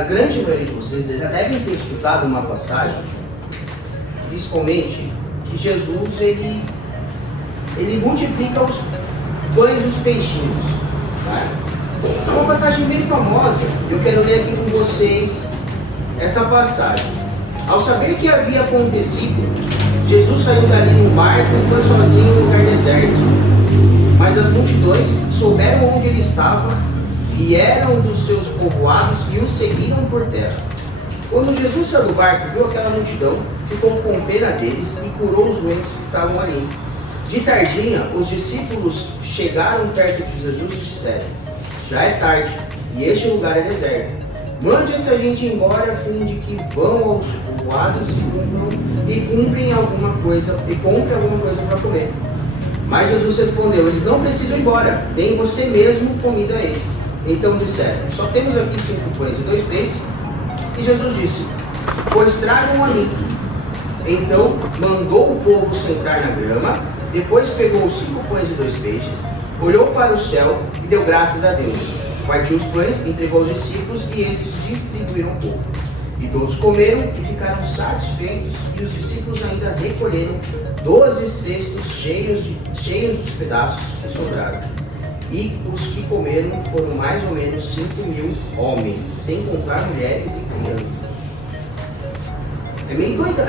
a grande maioria de vocês já devem ter escutado uma passagem, principalmente, que Jesus ele multiplica os pães e os peixinhos. Tá? É uma passagem bem famosa. Eu quero ler aqui com vocês essa passagem. Ao saber o que havia acontecido, Jesus saiu dali no barco e foi sozinho no lugar deserto. Mas as multidões souberam onde ele estava, vieram dos seus povoados e o seguiram por terra. Quando Jesus saiu do barco, viu aquela multidão, ficou com pena deles e curou os doentes que estavam ali. De tardinha, os discípulos chegaram perto de Jesus e disseram: já é tarde, e este lugar é deserto. Mande essa gente embora a fim de que vão aos povoados e comprem alguma coisa para comer. Mas Jesus respondeu: eles não precisam ir embora, deem você mesmo comida a eles. Então disseram: só temos aqui 5 pães e 2 peixes. E Jesus disse: pois tragam a mim. Então mandou o povo sentar na grama, depois pegou os 5 pães e 2 peixes, olhou para o céu e deu graças a Deus. Partiu os pães, entregou aos discípulos e esses distribuíram o povo. E todos comeram e ficaram satisfeitos, e os discípulos ainda recolheram 12 cestos cheios dos pedaços que sobraram. E os que comeram foram mais ou menos 5.000 homens, sem contar mulheres e crianças. É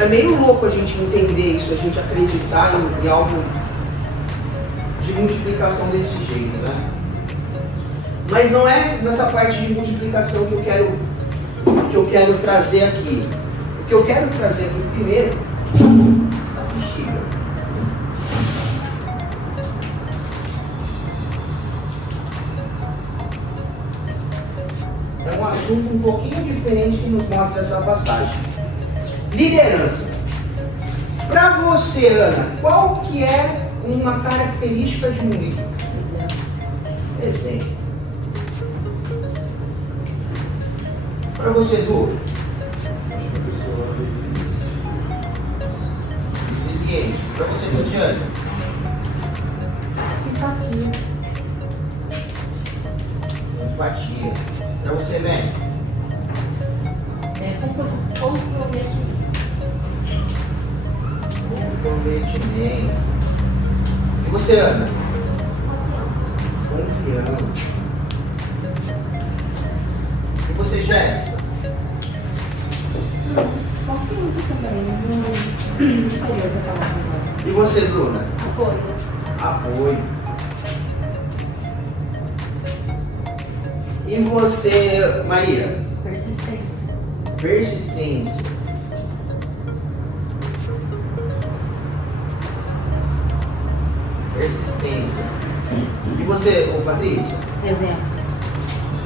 meio louco a gente entender isso, a gente acreditar em algo de multiplicação desse jeito, né? Mas não é nessa parte de multiplicação que eu quero trazer aqui. O que eu quero trazer aqui primeiro, a bexiga. É um assunto um pouquinho diferente que nos mostra essa passagem. Liderança. Para você, Ana, qual que é uma característica de um líder? Exemplo. Para você, Edu? Resiliente. Para você, Tatiana? Empatia. Empatia. Para você, Mé? Comprometimento. Comprometimento. E você, Ana? Confiança. E você, Jéssica? Confiança também. E você, Bruna? Apoio. Apoio. E você, Maria? Persistência. Persistência. Persistência. E você, ô Patrícia? Exemplo.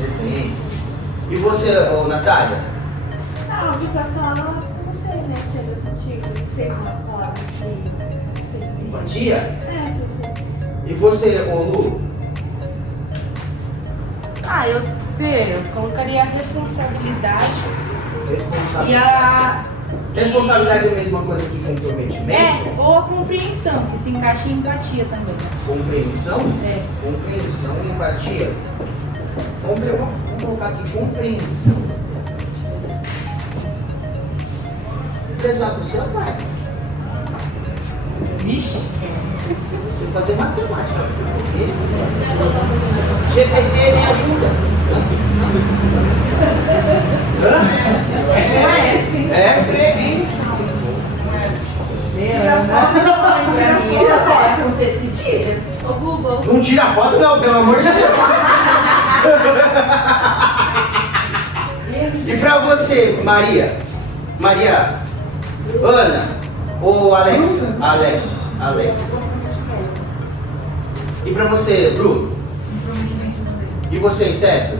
Exemplo. E você, ô Natália? Ah, a pessoa fala com você, né? Que é do contigo, não sei uma palavra que Empatia? É, pode ser. E você, ô Lu? Eu colocaria a responsabilidade Responsabilidade. e a... Responsabilidade é a mesma coisa que comprometimento? ou a compreensão, que se encaixa em empatia também. Compreensão? É. Compreensão e empatia. Vamos colocar aqui compreensão. Prezar por você, vai. Vixe. Você fazer matemática. GPT me ajuda. Hã? É sim. Tira foto com você se tira. Ô Google, Não tira a foto não, pelo amor de Deus. E pra você, Maria? Maria, Ana ou Alexa? Alexa. E pra você, Bruno? E você, Stephanie?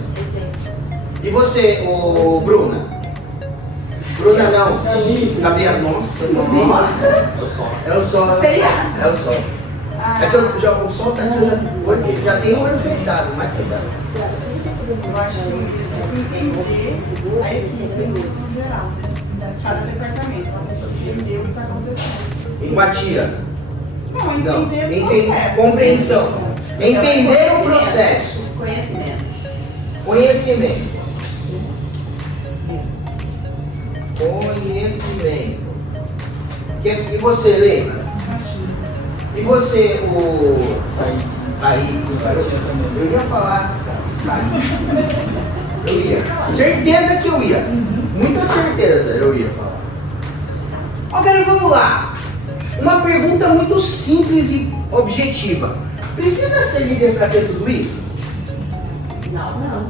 E você, ô Bruna? Bruna não. Gabriela, nossa, meu Deus. É o sol. É o sol. É que o sol tá aqui, eu já tenho o olho fechado, mais fechado. Eu acho que tem que entender a equipe no geral, cada departamento, para entender o que está acontecendo. Empatia. Não, entender o processo. Compreensão. Entender o processo. Conhecimento. Conhecimento. conhecimento. E você, lembra? E você, o... Aí, eu ia falar, aí. Eu ia. Certeza que eu ia. Muita certeza eu ia falar. Agora vamos lá. Uma pergunta muito simples e objetiva. Precisa ser líder para ter tudo isso? Não.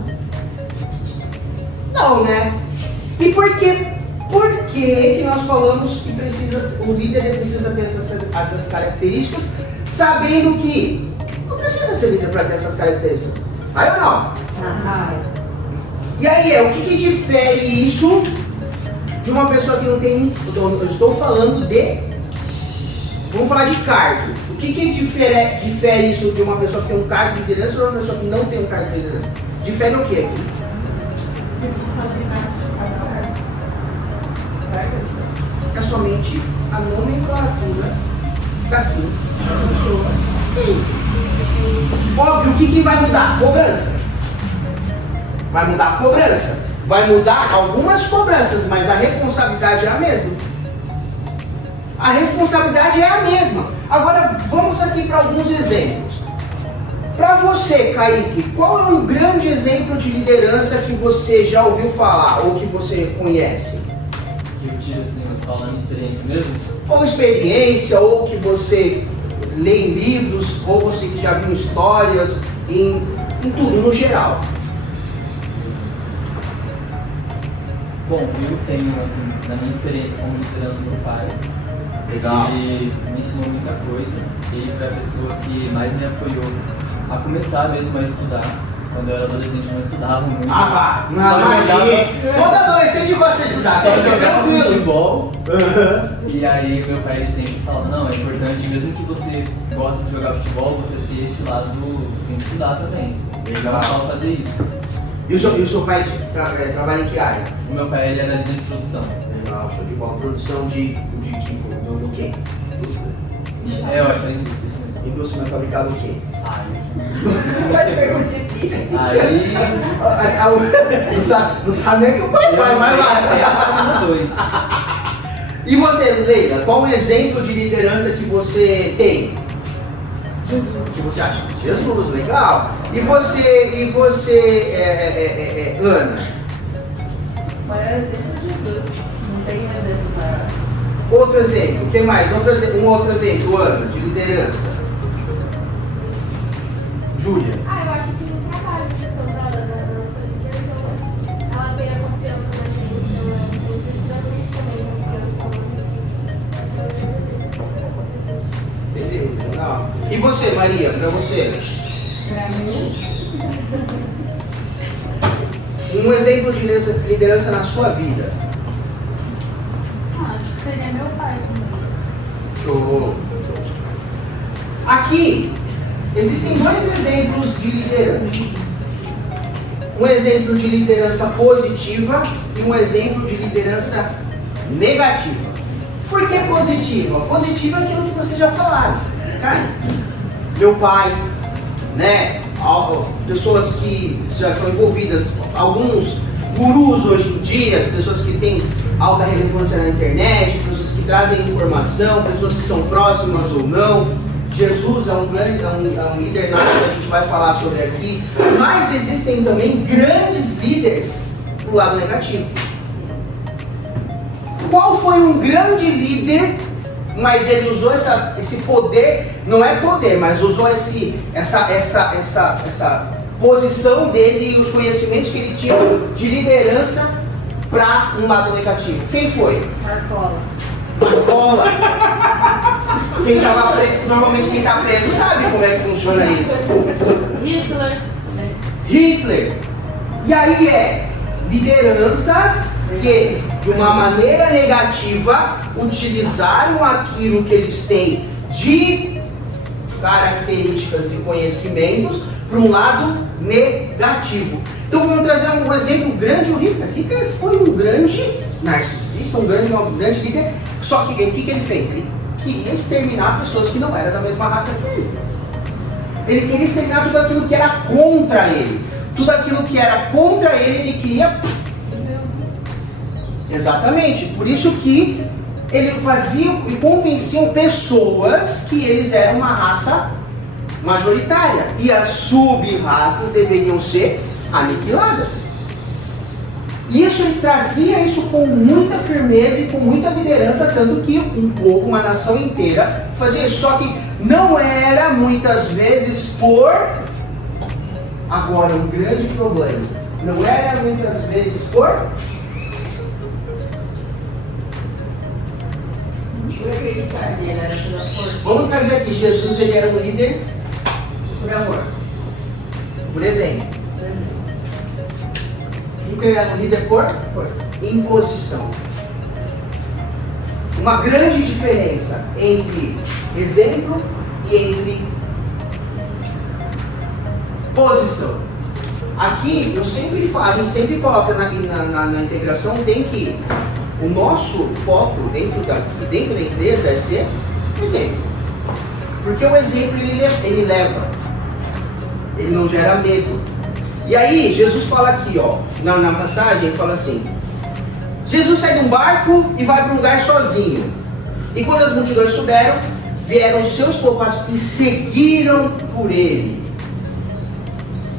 Não, né? E por que que nós falamos que o líder precisa ter essas características, sabendo que não precisa ser líder para ter essas características? Aí ou não? E aí, o que difere isso de uma pessoa que não tem... Eu estou falando de... Vamos falar de cargo. O que difere isso de uma pessoa que tem um cargo de liderança ou uma pessoa que não tem um cargo de liderança? Difere o que aqui? É somente a nomenclatura daquilo que a pessoa tem. Óbvio, o que vai mudar? Cobrança. Vai mudar a cobrança. Vai mudar algumas cobranças, mas a responsabilidade é a mesma. A responsabilidade é a mesma. Agora, vamos aqui para alguns exemplos. Para você, Kaique, qual é um grande exemplo de liderança que você já ouviu falar ou que você conhece? Que eu tive, assim, falando experiência mesmo? Ou experiência, ou que você lê em livros, ou você que já viu histórias, em tudo, no geral. Bom, eu tenho, assim, na minha experiência como liderança do meu pai, Legal. ele me ensinou muita coisa. Ele foi a pessoa que mais me apoiou a começar mesmo a estudar. Quando eu era adolescente, não estudava muito. Ah, vá! Não, Só imagina! Todo adolescente gosta de estudar, Só tá jogava tranquilo. futebol. E aí meu pai ele sempre falava, não, é importante, mesmo que você goste de jogar futebol, você ter esse lado, você tem que estudar também. Legal. Não é só fazer isso. E o seu pai trabalha em que área? O meu pai ele era líder de produção. Legal, show de bola. Produção de quê? Eu acho que era indústria, isso mesmo. Indústria vai fabricar o quê? Mas pergunta difícil. Aí... Não sabe nem o que o pai faz, mas vai. dois. E você, Leila, qual um exemplo de liderança que você tem? Jesus. Que você acha? Jesus, legal. E você, Ana? O maior exemplo é Jesus. Não tem exemplo maior. Outro exemplo, quem mais? Um outro exemplo, Ana, de liderança. Júlia. Eu acho que no trabalho, a questão da nossa liderança, ela tem a confiança na gente, ela transmite também confiança. Beleza, legal. E você, Maria, pra você? Pra mim, Um exemplo de liderança na sua vida. Acho que seria meu pai também. Show. Aqui existem dois exemplos de liderança. Um exemplo de liderança positiva e um exemplo de liderança negativa. Por que positiva? Positiva é aquilo que vocês já falaram. Cara, meu pai, né? Pessoas que já são envolvidas, alguns gurus hoje em dia, pessoas que têm alta relevância na internet, pessoas que trazem informação, pessoas que são próximas ou não. Jesus é um líder na que a gente vai falar sobre aqui, mas existem também grandes líderes do lado negativo. Qual foi um grande líder, mas ele usou esse poder, não é poder, mas usou essa posição dele e os conhecimentos que ele tinha de liderança para um lado negativo? Quem foi? Marcola. Marcola. Normalmente quem está preso sabe como é que funciona isso. Hitler. Hitler. E aí lideranças que, de uma maneira negativa, utilizaram aquilo que eles têm de características e conhecimentos para um lado negativo. Então vamos trazer um exemplo grande, o Hitler. Hitler foi um grande narcisista, um grande líder, só que o que ele fez? Ele queria exterminar pessoas que não eram da mesma raça que ele. Ele queria exterminar tudo aquilo que era contra ele. Tudo aquilo que era contra ele, ele queria Exatamente. Por isso que ele fazia e convenciam pessoas que eles eram uma raça majoritária. E as sub-raças deveriam ser aniquiladas. E isso, ele trazia isso com muita firmeza e com muita liderança, tanto que um povo, uma nação inteira fazia isso. Só que não era muitas vezes por... Agora, um grande problema. Não era muitas vezes por... Por acreditar nele, era pela força. Vamos trazer aqui, Jesus ele era um líder Por amor, por exemplo. por exemplo. Hitler era um líder por Força. imposição. Uma grande diferença entre exemplo e entre posição. Aqui eu sempre falo, a gente sempre coloca na integração, tem que o nosso foco dentro da empresa é ser exemplo. Porque o exemplo ele leva, ele não gera medo. E aí Jesus fala aqui, ó, na passagem, ele fala assim: Jesus sai de um barco e vai para um lugar sozinho. E quando as multidões souberam, vieram os seus povoados e seguiram por ele.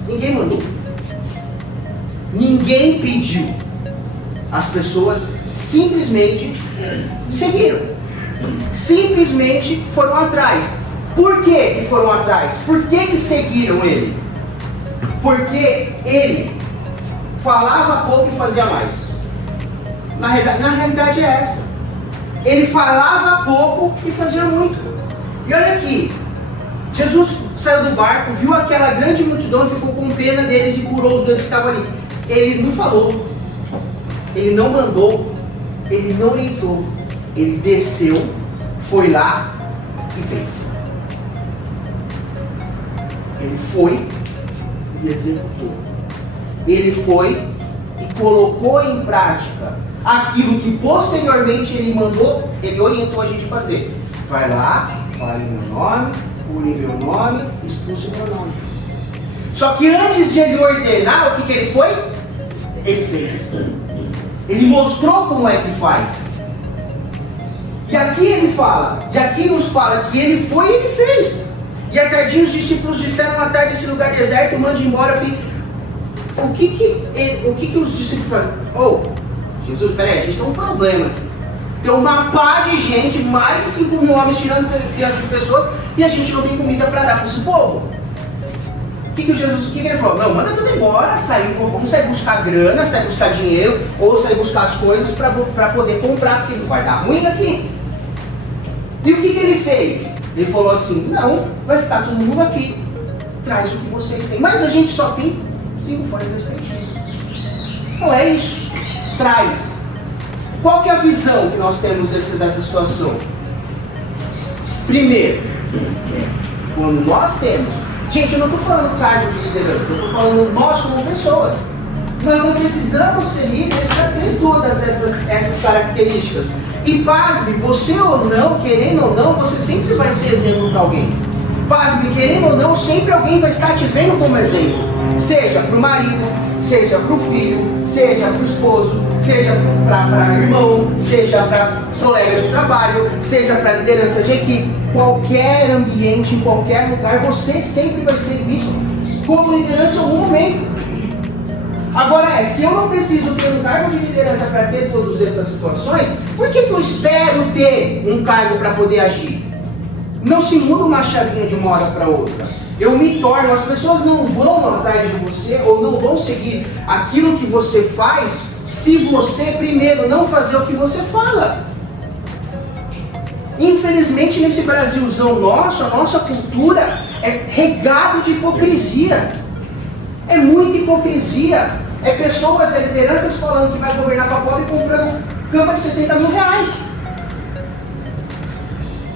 Ninguém mandou. Ninguém pediu. As pessoas simplesmente seguiram. Simplesmente foram atrás. Por que foram atrás? Por que seguiram ele? Porque ele falava pouco e fazia mais. Na realidade é essa. Ele falava pouco e fazia muito. E olha aqui, Jesus saiu do barco, viu aquela grande multidão, ficou com pena deles e curou os dois que estavam ali. Ele não falou, ele não mandou, ele não orientou. Ele desceu, foi lá e fez. Ele foi e executou. Ele foi e colocou em prática aquilo que posteriormente ele mandou, ele orientou a gente fazer. Vai lá, fale o meu nome, cure em meu nome, expulse o meu nome. Só que antes de ele ordenar, o que ele foi? Ele fez. Ele mostrou como é que faz. E aqui ele fala, e aqui nos fala que ele foi e ele fez. E à tardinha os discípulos disseram: à tarde desse lugar deserto, mande embora, filho. O que os discípulos fazem? Jesus, peraí, a gente tem um problema aqui. Tem uma pá de gente, mais de 5 mil homens tirando crianças e pessoas, e a gente não tem comida para dar para esse povo. O que ele falou? Não, manda tudo embora, vamos sair buscar grana, sair buscar dinheiro, ou sair buscar as coisas para poder comprar, porque vai dar ruim aqui. E o que ele fez? Ele falou assim: não, vai ficar todo mundo aqui, traz o que vocês têm. Mas a gente só tem 5 pães e 2 peixinhos. Não é isso, traz. Qual que é a visão que nós temos dessa situação? Primeiro, quando nós temos... Gente, eu não estou falando cargo de liderança, eu estou falando nós como pessoas. Nós não precisamos ser líderes para ter todas essas características. E pasme, você ou não, querendo ou não, você sempre vai ser exemplo para alguém. Pasme, querendo ou não, sempre alguém vai estar te vendo como exemplo. Seja para o marido, seja para o filho, seja para o esposo, seja para irmão, seja para colega de trabalho, seja para liderança de equipe. Qualquer ambiente, em qualquer lugar, você sempre vai ser visto como liderança em algum momento. Agora se eu não preciso ter um cargo de liderança para ter todas essas situações, por que eu espero ter um cargo para poder agir? Não se muda uma chavinha de uma hora para outra. Eu me torno, as pessoas não vão atrás de você ou não vão seguir aquilo que você faz se você primeiro não fazer o que você fala. Infelizmente nesse Brasilzão nosso, a nossa cultura é regado de hipocrisia. É muita hipocrisia. É pessoas, lideranças falando que vai governar para pobre comprando cama de 60 mil reais.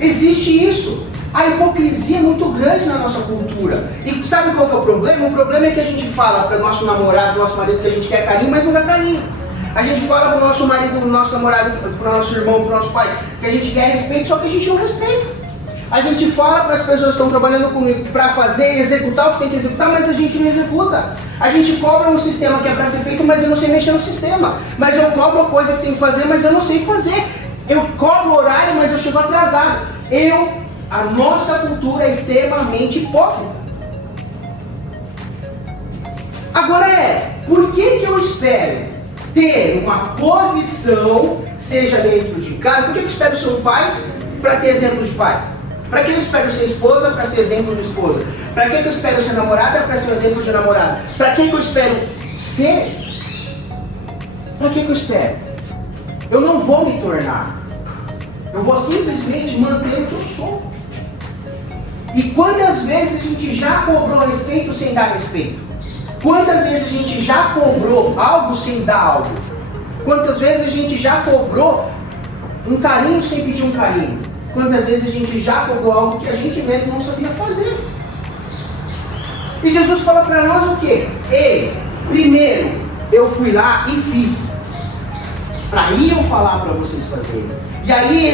Existe isso. A hipocrisia é muito grande na nossa cultura. E sabe qual que é o problema? O problema é que a gente fala para o nosso namorado, nosso marido, que a gente quer carinho, mas não dá carinho. A gente fala para o nosso marido, para o nosso namorado, para o nosso irmão, para o nosso pai, que a gente quer respeito, só que a gente não respeita. A gente fala para as pessoas que estão trabalhando comigo para fazer e executar o que tem que executar, mas a gente não executa. A gente cobra um sistema que é para ser feito, mas eu não sei mexer no sistema. Mas eu cobro a coisa que tem que fazer, mas eu não sei fazer. Eu cobro o horário, mas eu chego atrasado. A nossa cultura é extremamente hipócrita. Agora por que eu espero ter uma posição, seja dentro de casa? Por que eu espero ser um pai para ter exemplo de pai? Para que eu espero ser esposa para ser exemplo de esposa? Para que eu espero ser namorada para ser um exemplo de namorada? Para que eu espero ser? Para que eu espero? Eu não vou me tornar. Eu vou simplesmente manter o que eu sou. E quantas vezes a gente já cobrou respeito sem dar respeito? Quantas vezes a gente já cobrou algo sem dar algo? Quantas vezes a gente já cobrou um carinho sem pedir um carinho? Quantas vezes a gente já cobrou algo que a gente mesmo não sabia fazer? E Jesus fala para nós o quê? Ei, primeiro eu fui lá e fiz. Para aí eu falar para vocês fazerem. E aí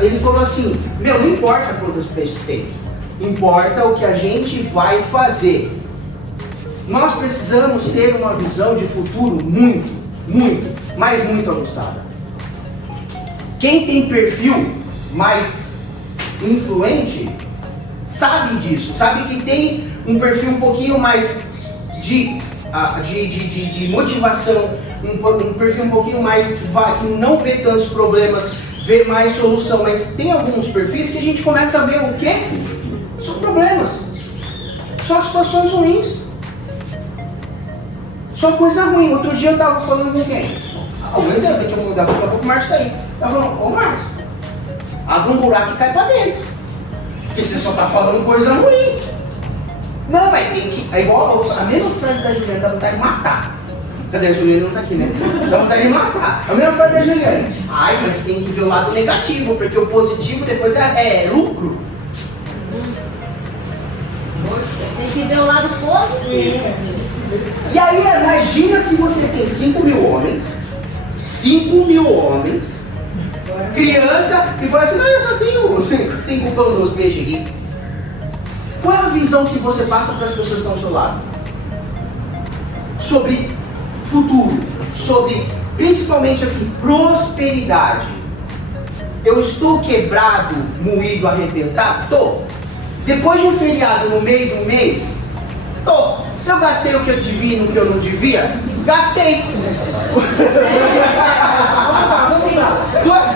ele falou assim, não importa quantos peixes tem. Importa o que a gente vai fazer. Nós precisamos ter uma visão de futuro muito, mas muito aguçada. Quem tem perfil mais influente sabe disso, sabe que tem um perfil um pouquinho mais de motivação, um perfil um pouquinho mais que não vê tantos problemas, vê mais solução, mas tem alguns perfis que a gente começa a ver o quê? Só problemas, só situações ruins, só coisa ruim. Outro dia eu estava falando com quem? Um exemplo, tem que mudar, daqui a pouco o Márcio está aí. Eu estava falando, ô Márcio, abre um buraco e cai para dentro, porque você só está falando coisa ruim. Não, mas tem que. É igual a mesma frase da Juliana, dá vontade de matar. Cadê a Juliana? Não está aqui, né? Dá vontade de matar. A mesma frase da Juliana. Ai, mas tem que ver o lado negativo, porque o positivo depois é lucro. Tem que ver o lado positivo. E aí, imagina se você tem 5 mil homens, criança, e fala assim, não, eu só tenho 5 pão, 2 peixes aqui. Qual é a visão que você passa para as pessoas que estão ao seu lado? Sobre futuro, sobre, principalmente aqui, prosperidade. Eu estou quebrado, moído, arrebentado? Tô. Depois de um feriado no meio do mês? Tô. Eu gastei o que eu devia e no que eu não devia? Gastei.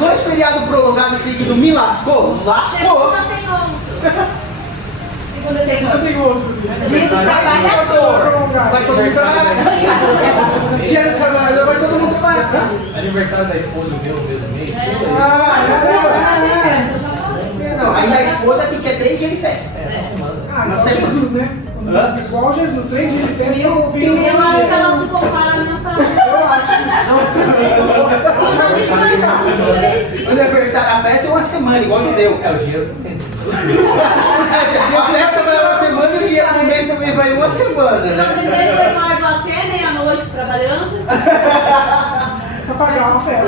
2 feriados prolongados seguidos me lascou? Lascou. Segunda tem outro. Dia do trabalhador. Vai todo mundo trabalhar. Dia do trabalhador, vai todo mundo trabalhar. Aniversário da esposa meu no mesmo mês? Não, aí da esposa que quer 3 dias de festa. Igual Jesus, né? Igual Jesus, 3 dias de festa. Eu acho que ela se compara nessa. Eu acho. O aniversário da festa é uma semana, igual no meu. É, o dinheiro também. A festa vai uma semana e o dinheiro no mês também vai uma semana, né? Vocês verem o Eduardo até meia-noite trabalhando. Pra pagar uma festa.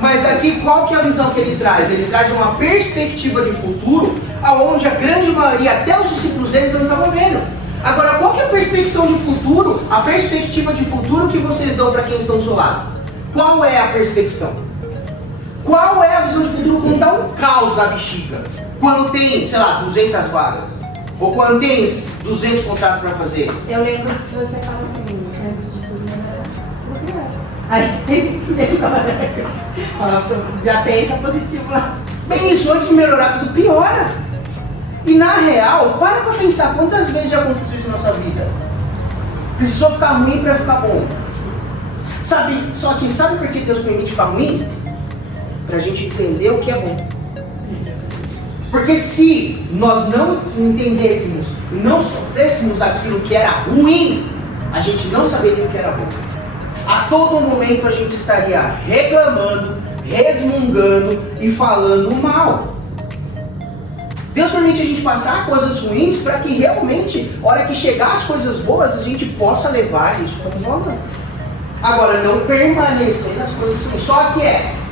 Mas aqui, qual que é a visão que ele traz? Ele traz uma perspectiva de futuro, aonde a grande maioria, até os discípulos deles, não estavam vendo. Agora, qual que é a perspectiva de futuro? A perspectiva de futuro que vocês dão para quem estão do seu lado? Qual é a perspectiva? Qual é a visão de futuro quando dá um caos na bexiga? Quando tem, sei lá, 200 vagas? Ou quando tem 200 contratos para fazer? Eu lembro que você fala assim, antes de tudo, aí já pensa positivo lá. Bem, isso antes de melhorar tudo piora. E na real, para pensar quantas vezes já aconteceu isso na nossa vida. Precisou ficar ruim para ficar bom. Só que sabe por que Deus permite ficar ruim? Para a gente entender o que é bom. Porque se nós não entendêssemos e não sofrêssemos aquilo que era ruim, a gente não saberia o que era bom. A todo momento a gente estaria reclamando, resmungando e falando mal. Deus permite a gente passar coisas ruins para que realmente, na hora que chegar as coisas boas, a gente possa levar isso como valor. Agora, não permanecer nas coisas ruins. Só que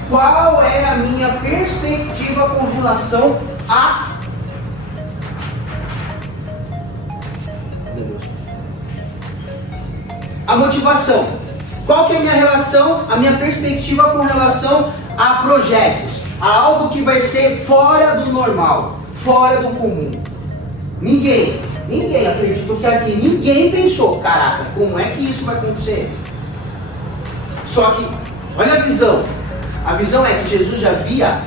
Qual é a minha perspectiva com relação a motivação? Qual que é a minha relação, a minha perspectiva com relação a projetos? A algo que vai ser fora do normal, fora do comum. Ninguém acreditou que aqui, ninguém pensou, caraca, como é que isso vai acontecer? Só que, olha a visão. A visão é que Jesus já via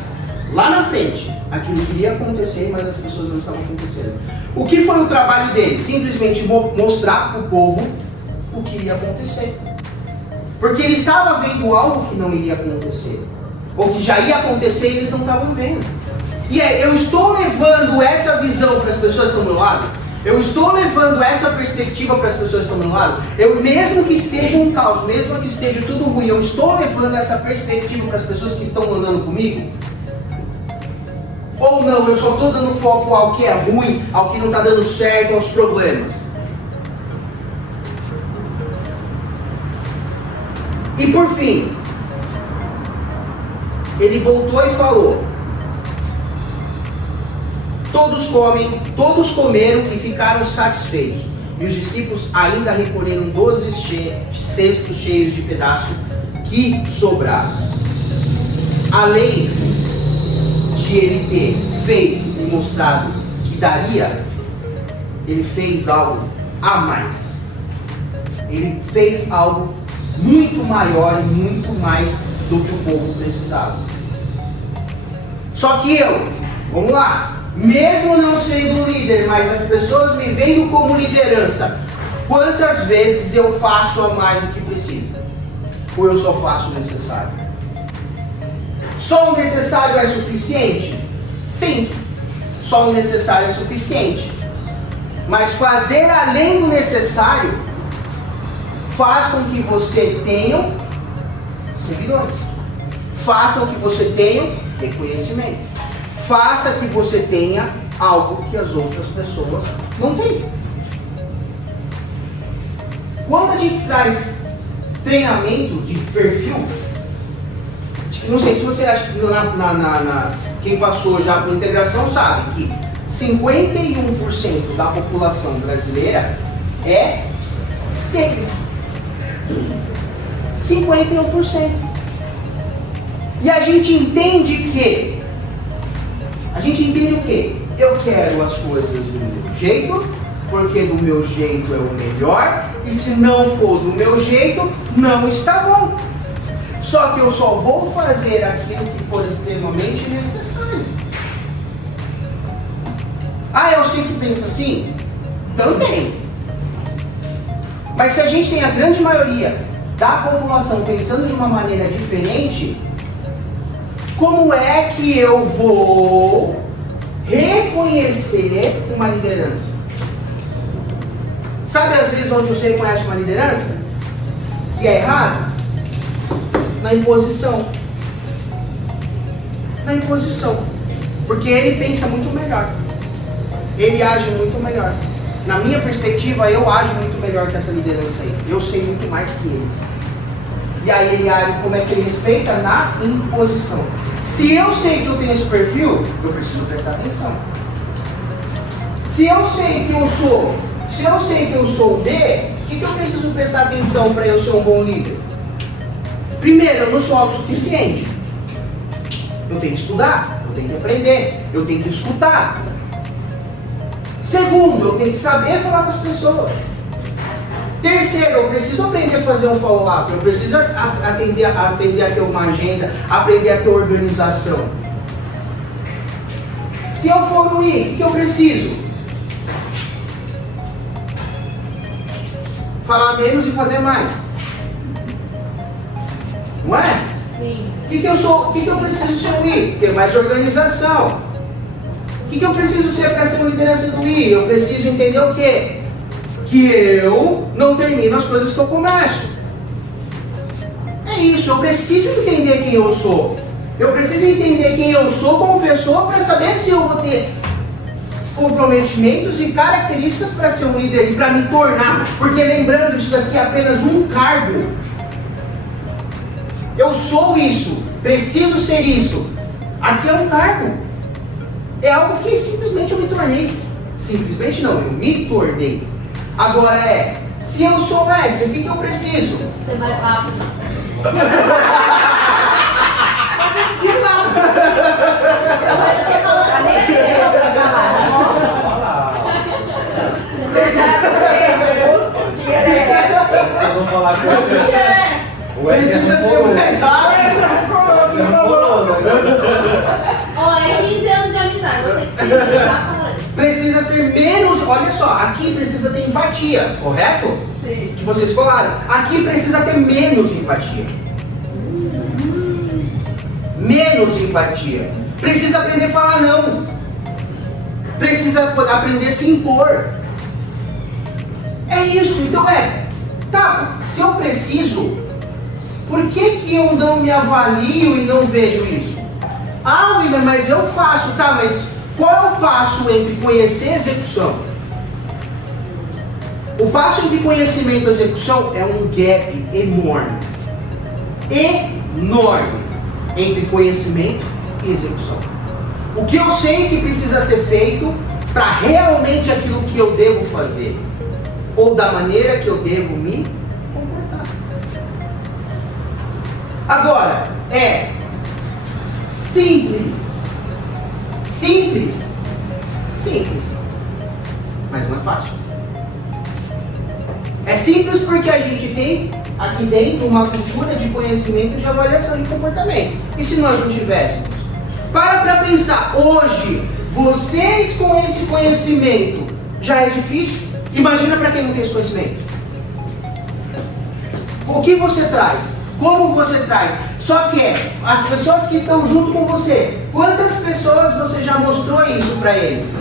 lá na frente aquilo que iria acontecer, mas as pessoas não estavam acontecendo. O que foi o trabalho dele? Simplesmente mostrar para o povo o que iria acontecer. Porque ele estava vendo algo que não iria acontecer. Ou que já ia acontecer e eles não estavam vendo. E eu estou levando essa visão para as pessoas que estão do meu lado? Eu estou levando essa perspectiva para as pessoas que estão do meu lado? Mesmo que esteja um caos, mesmo que esteja tudo ruim, eu estou levando essa perspectiva para as pessoas que estão andando comigo? Ou não, eu só estou dando foco ao que é ruim, ao que não está dando certo, aos problemas? E por fim, ele voltou e falou: todos comeram e ficaram satisfeitos. E os discípulos ainda recolheram 12 cestos cheios de pedaços que sobraram. Além de ele ter feito e mostrado que daria, ele fez algo a mais. Ele fez algo muito maior e muito mais do que o povo precisava. Só que vamos lá, mesmo não sendo líder, mas as pessoas me vendo como liderança, quantas vezes eu faço a mais do que precisa? Ou eu só faço o necessário? Só o necessário é suficiente? Sim, só o necessário é suficiente. Mas fazer além do necessário faz com que você tenha seguidores, faça com que você tenha reconhecimento, faça que você tenha algo que as outras pessoas não têm. Quando a gente traz treinamento de perfil, não sei se você acha que quem passou já por integração sabe que 51% da população brasileira é cega. 51%. E a gente entende o quê? Eu quero as coisas do meu jeito, porque do meu jeito é o melhor, e se não for do meu jeito, não está bom. Só que eu só vou fazer aquilo que for extremamente necessário. Eu sempre penso assim? Também. Mas se a gente tem a grande maioria da população pensando de uma maneira diferente, como é que eu vou reconhecer uma liderança? Sabe às vezes onde você reconhece uma liderança que é errado? Na imposição. Na imposição. Porque ele pensa muito melhor. Ele age muito melhor. Na minha perspectiva, eu ajo muito melhor que essa liderança aí. Eu sei muito mais que eles. E aí ele age, como é que ele respeita? Na imposição. Se eu sei que eu tenho esse perfil, eu preciso prestar atenção. Se eu sei que eu sou o B, o que eu preciso prestar atenção para eu ser um bom líder? Primeiro, eu não sou autossuficiente. Eu tenho que estudar, eu tenho que aprender, eu tenho que escutar. Segundo, eu tenho que saber falar com as pessoas. Terceiro, eu preciso aprender a fazer um follow-up, eu preciso aprender a ter uma agenda, aprender a ter organização. Se eu for no I, o que eu preciso? Falar menos e fazer mais. Não é? Sim. O que eu preciso ser no I? Ter mais organização. O que eu preciso ser para ser uma liderança do I? Eu preciso entender o quê? Que eu não termino as coisas que eu começo. É isso, eu preciso entender quem eu sou. Eu preciso entender quem eu sou como pessoa para saber se eu vou ter comprometimentos e características para ser um líder e para me tornar. Porque lembrando, isso daqui é apenas um cargo. Eu sou isso. Preciso ser isso. Aqui é um cargo. É algo que simplesmente eu me tornei. Simplesmente não, eu me tornei. Agora se eu sou médico, o que eu preciso? Ser mais rápido. Vocês vão falar com você. O S é Precisa ser rancoroso. mais rápido. O S é rancoroso. Ó, é 15 anos de amizade. Você precisa lidar com ele. Precisa ser menos, olha só, aqui precisa ter empatia, correto? Sim. Que vocês falaram. Aqui precisa ter menos empatia. Menos empatia. Precisa aprender a falar não. Precisa aprender a se impor. É isso, então tá, se eu preciso, por que eu não me avalio e não vejo isso? Ah, William, mas eu faço, tá, mas qual é o passo entre conhecer e execução? O passo entre conhecimento e execução é um gap enorme. Enorme entre conhecimento e execução. O que eu sei que precisa ser feito para realmente aquilo que eu devo fazer, ou da maneira que eu devo me comportar. Agora, simples. Simples. Simples. Mas não é fácil. É simples porque a gente tem aqui dentro uma cultura de conhecimento, de avaliação de comportamento. E se nós não tivéssemos? Para pensar, hoje, vocês com esse conhecimento, já é difícil? Imagina para quem não tem esse conhecimento. O que você traz? Como você traz? Só que as pessoas que estão junto com você, quantas pessoas você já mostrou isso para eles?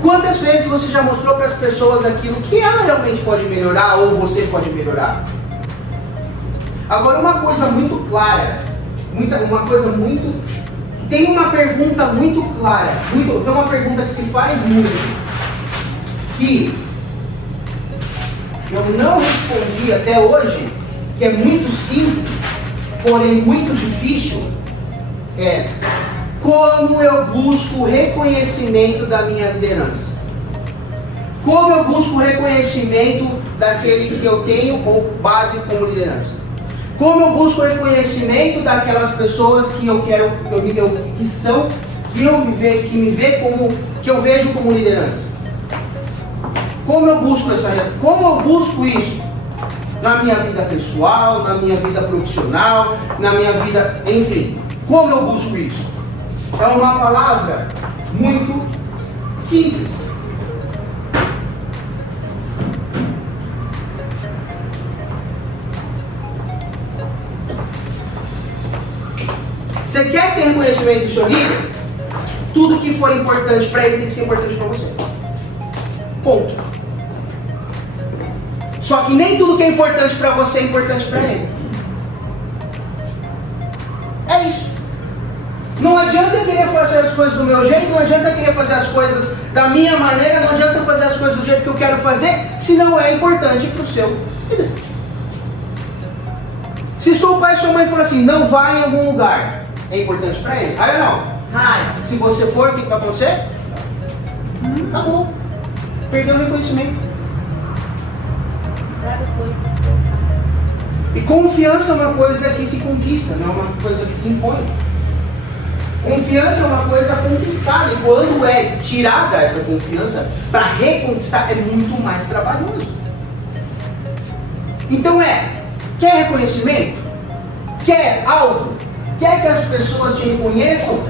Quantas vezes você já mostrou para as pessoas aquilo que ela realmente pode melhorar ou você pode melhorar? Agora, uma coisa muito clara, tem uma pergunta muito clara, tem uma pergunta que se faz muito, que eu não respondi até hoje, que é muito simples, porém muito difícil, como eu busco o reconhecimento da minha liderança? Como eu busco o reconhecimento daquele que eu tenho ou base como liderança? Como eu busco o reconhecimento daquelas pessoas que eu quero, que eu vejo como liderança? Como eu busco isso? Na minha vida pessoal, na minha vida profissional, na minha vida, enfim. Como eu busco isso? É uma palavra muito simples. Você quer ter reconhecimento do seu líder? Tudo que for importante para ele tem que ser importante para você. Ponto. Só que nem tudo que é importante para você é importante para ele. É isso. Não adianta eu querer fazer as coisas do meu jeito, não adianta eu querer fazer as coisas da minha maneira, não adianta eu fazer as coisas do jeito que eu quero fazer, se não é importante para o seu líder. Se seu pai e sua mãe falam assim, não vai em algum lugar, é importante para ele? Vai ou não? Vai. Se você for, o que vai acontecer? Acabou. Perdeu o reconhecimento. E confiança é uma coisa que se conquista, não é uma coisa que se impõe. Confiança é uma coisa conquistada, e quando é tirada essa confiança, para reconquistar é muito mais trabalhoso. Então quer reconhecimento? Quer algo? Quer que as pessoas te reconheçam?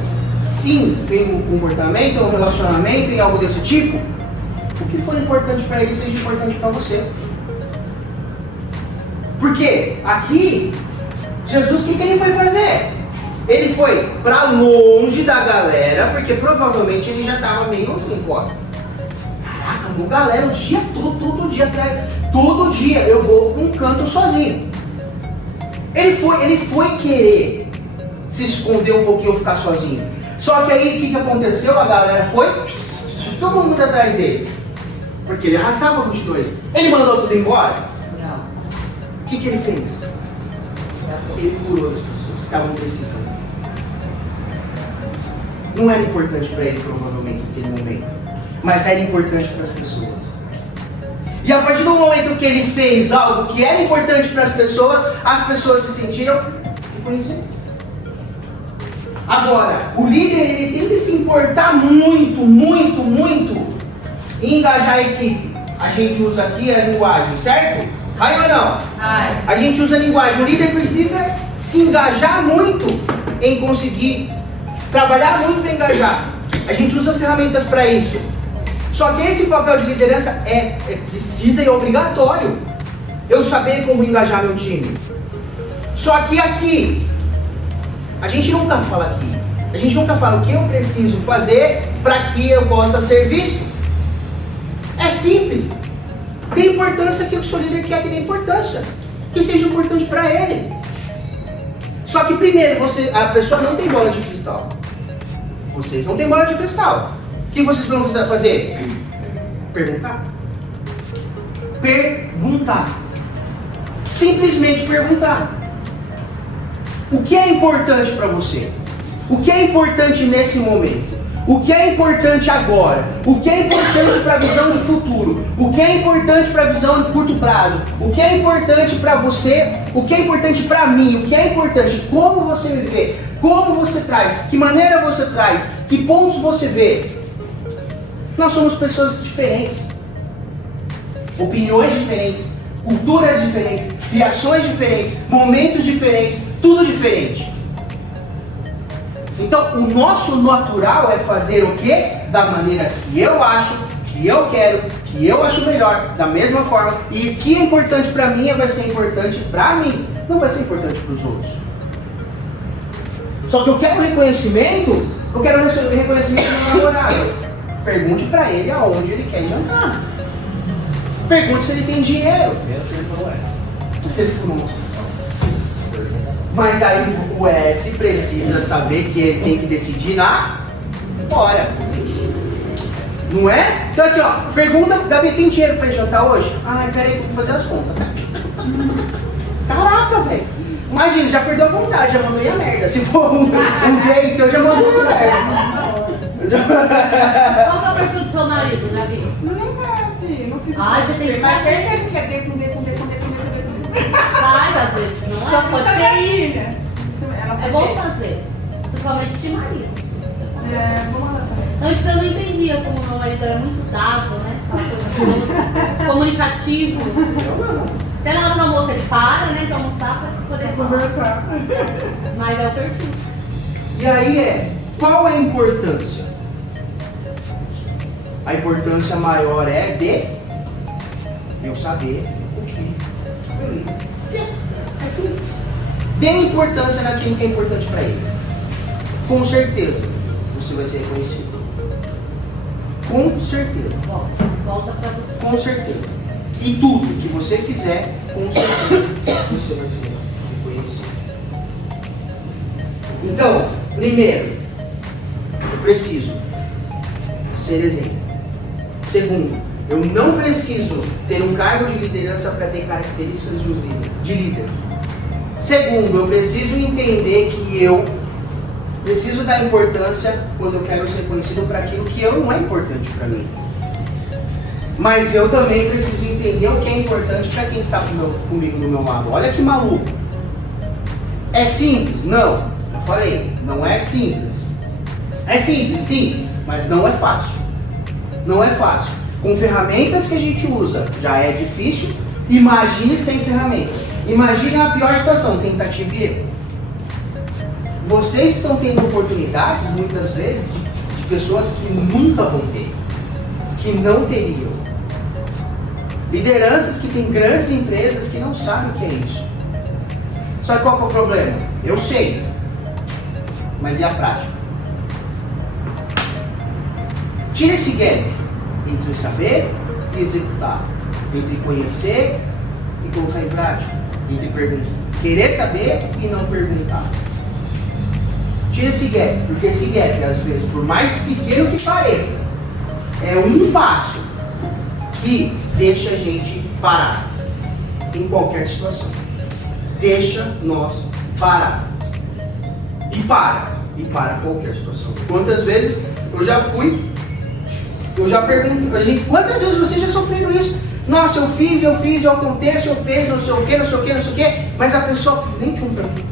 Sim, tem um comportamento, um relacionamento e algo desse tipo. O que for importante para ele seja importante para você. Porque aqui, Jesus, o que ele foi fazer? Ele foi para longe da galera, porque provavelmente ele já estava meio assim, pô. Caraca, uma galera o dia todo dia eu vou para um canto sozinho. Ele foi querer se esconder um pouquinho, ficar sozinho. Só que aí o que aconteceu? A galera foi, todo mundo atrás dele. Porque ele arrastava multidões. Ele mandou tudo embora? Não. O que ele fez? Ele curou as pessoas que estavam precisando. Não era importante para ele, provavelmente, naquele momento, mas era importante para as pessoas. E a partir do momento que ele fez algo que era importante para as pessoas se sentiram reconhecidas. Agora, o líder ele tem que se importar muito em engajar a equipe. A gente usa aqui a linguagem, certo? Aí ou não? Ai. A gente usa a linguagem. O líder precisa se engajar muito em conseguir trabalhar muito para engajar. A gente usa ferramentas para isso. Só que esse papel de liderança precisa e é obrigatório. Eu saber como engajar meu time. Só que aqui, a gente nunca fala aqui. A gente nunca fala o que eu preciso fazer para que eu possa ser visto. É simples. Tem importância que o seu líder quer que dê importância. Que seja importante para ele. Só que primeiro, a pessoa não tem bola de cristal. Vocês não têm bola de cristal. O que vocês vão precisar fazer? Perguntar. Perguntar. Simplesmente perguntar. O que é importante para você? O que é importante nesse momento? O que é importante agora? O que é importante para a visão do futuro? O que é importante para a visão de curto prazo? O que é importante para você? O que é importante para mim? O que é importante? Como você me vê? Como você traz? Que maneira você traz? Que pontos você vê? Nós somos pessoas diferentes. Opiniões diferentes. Culturas diferentes. Criações diferentes. Momentos diferentes. Tudo diferente. Então, o nosso natural é fazer o quê? Da maneira que eu acho, que eu quero, que eu acho melhor, da mesma forma. E o que é importante para mim vai ser importante para mim, não vai ser importante para os outros. Só que eu quero reconhecimento, eu quero reconhecimento do meu namorado. Pergunte para ele aonde ele quer jantar. Pergunte se ele tem dinheiro. Se ele for, nossa. Mas aí o S precisa saber que ele tem que decidir na hora. Não é? Então assim, ó, pergunta, Gabi, tem dinheiro pra jantar hoje? Ah, peraí, vou fazer as contas. Caraca, velho. Imagina, já perdeu a vontade, já mandou a merda. Se for um gay, então já mandou a merda. Qual que é o perfil do seu marido, Gabi? Não sabe, não fiz. Ah, você tem que Mas saber. certeza que é D com D com D com D com D com D. Faz, às vezes, não Só é? Pode pra ser minha isso. filha. Ela É bom fazer. Principalmente de marido. vou mandar também. Antes eu não entendia como meu marido era muito dado, né? Comunicativo. Até na hora do almoço ele para, né? De almoçar pra poder Conversar. Mas é o perfil. E aí qual é a importância? A importância maior é de eu saber o que eu ligo. É simples. Dê importância naquilo que é importante para ele. Com certeza, você vai ser reconhecido. Com certeza. Volta pra você. Com certeza. E tudo que você fizer, com certeza, você vai ser reconhecido. Então, primeiro, eu preciso ser exemplo. Segundo, eu não preciso ter um cargo de liderança para ter características de líder. Segundo, eu preciso entender que eu preciso dar importância quando eu quero ser conhecido para aquilo que não é importante para mim. Mas eu também preciso entender o que é importante para quem está comigo do meu lado. Olha que maluco. É simples? Não. Eu falei, não é simples. É simples, sim, mas não é fácil. Não é fácil. Com ferramentas que a gente usa já é difícil. Imagine sem ferramentas. Imagine a pior situação, tentativa e erro. Vocês estão tendo oportunidades, muitas vezes, de pessoas que nunca vão ter. Que não teriam. Lideranças que têm grandes empresas que não sabem o que é isso. Só que qual que é o problema? Eu sei. Mas e a prática? Tira esse gap entre saber e executar. Entre conhecer e colocar em prática. Entre querer saber e não perguntar. Tira esse gap, porque esse gap, às vezes, por mais pequeno que pareça, é um passo que deixa a gente parar em qualquer situação. deixa nós parar. E para qualquer situação. Quantas vezes eu já pergunto, quantas vezes vocês já sofreram isso? Nossa, eu fiz, eu aconteço, eu fiz, não sei o que, mas a pessoa nem tinha um pra mim.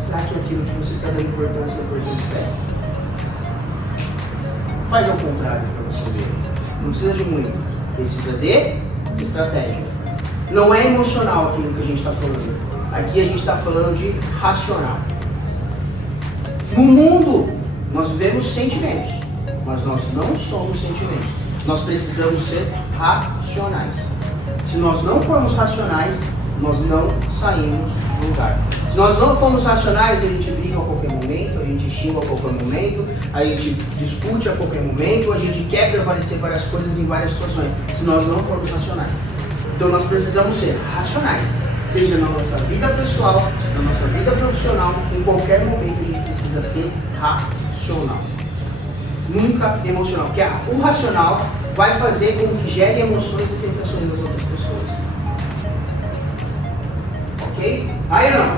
Será que aquilo que você está dando importância é importante? Faz ao contrário para você ver. Não precisa de muito, precisa de estratégia. Não é emocional aquilo que a gente está falando. Aqui a gente está falando de racional. No mundo, nós vivemos sentimentos, mas nós não somos sentimentos. Nós precisamos ser racionais. Se nós não formos racionais, nós não saímos do lugar. Se nós não formos racionais, a gente briga a qualquer momento, a gente xinga a qualquer momento, a gente discute a qualquer momento, a gente quer prevalecer várias coisas em várias situações. Se nós não formos racionais. Então nós precisamos ser racionais. Seja na nossa vida pessoal, na nossa vida profissional, em qualquer momento a gente precisa ser racional. Nunca emocional, porque o racional vai fazer com que gere emoções e sensações nas outras pessoas. Ok? Aí não.